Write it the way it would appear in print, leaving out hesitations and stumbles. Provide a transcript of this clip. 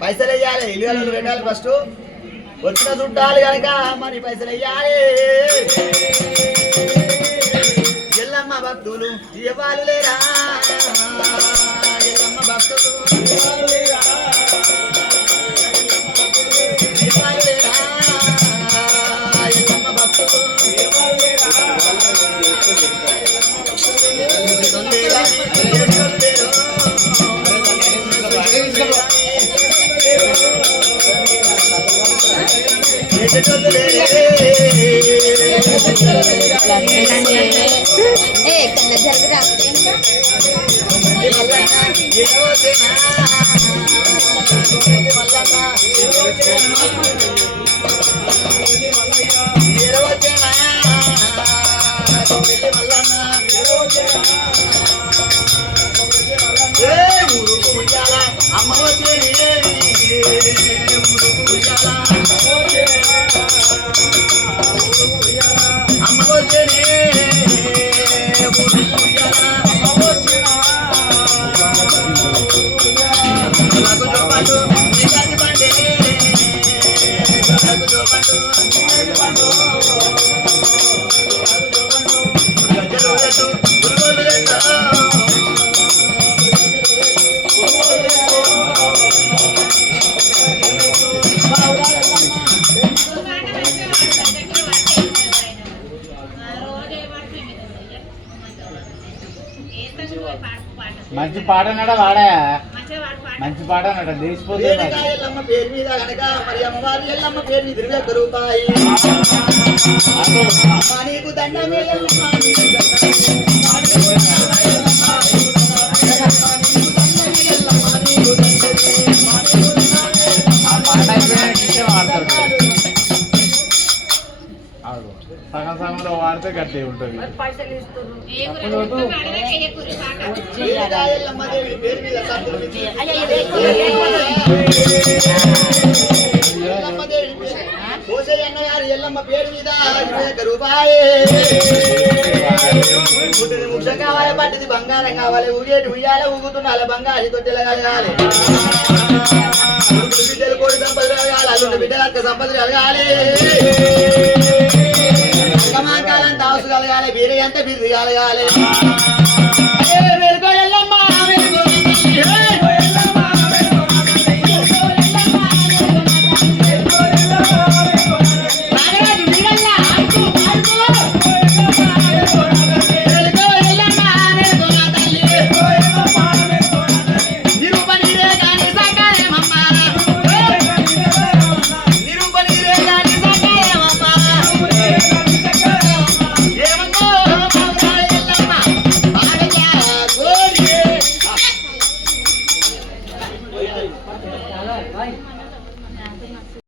పైసలు వెయ్యాలి ఇల్లు పెట్టాలి ఫస్ట్ వచ్చిన చుట్టాలు కనుక మరి పైసలు వెయ్యాలి ఎల్లమ్మ భక్తులు ఇవ్వాలి లేరా ఎల్లమ్మ భక్తులు ఇవ్వాలి లేరా ఎల్లమ్మ భక్తులు అమ్మ వచ్చే మంచి పాట అన్నాడా వాడా మంచి పాట అన్నాడు లేచిపోతే ఎల్లమ్మ పేరు మీద కనుక మరి అమ్మవారి ఎల్లమ్మ పేరు మీద 20 రూపాయి నీకు దండమే ఆ పాట అయిపోయినా వాడతాడు సగం సగంలో వాడితే గట్టి ఉంటుంది ఎల్లమ్మ పేరు మీద 20 రూపాయి ముఖ్యం కావాలి పట్టిది బంగారం కావాలి ఊగేటి ఉయ్యాల ఊగుతున్న బంగారు తొట్టెల కలగాలి బిడ్డలు కోడి సంపద కలగాలి అల్లుండి బిడ్డల అక్క సంపద కలగాలి కాలం తాసు కలగాలి బీర ఎంత బిర్రి కలగాలి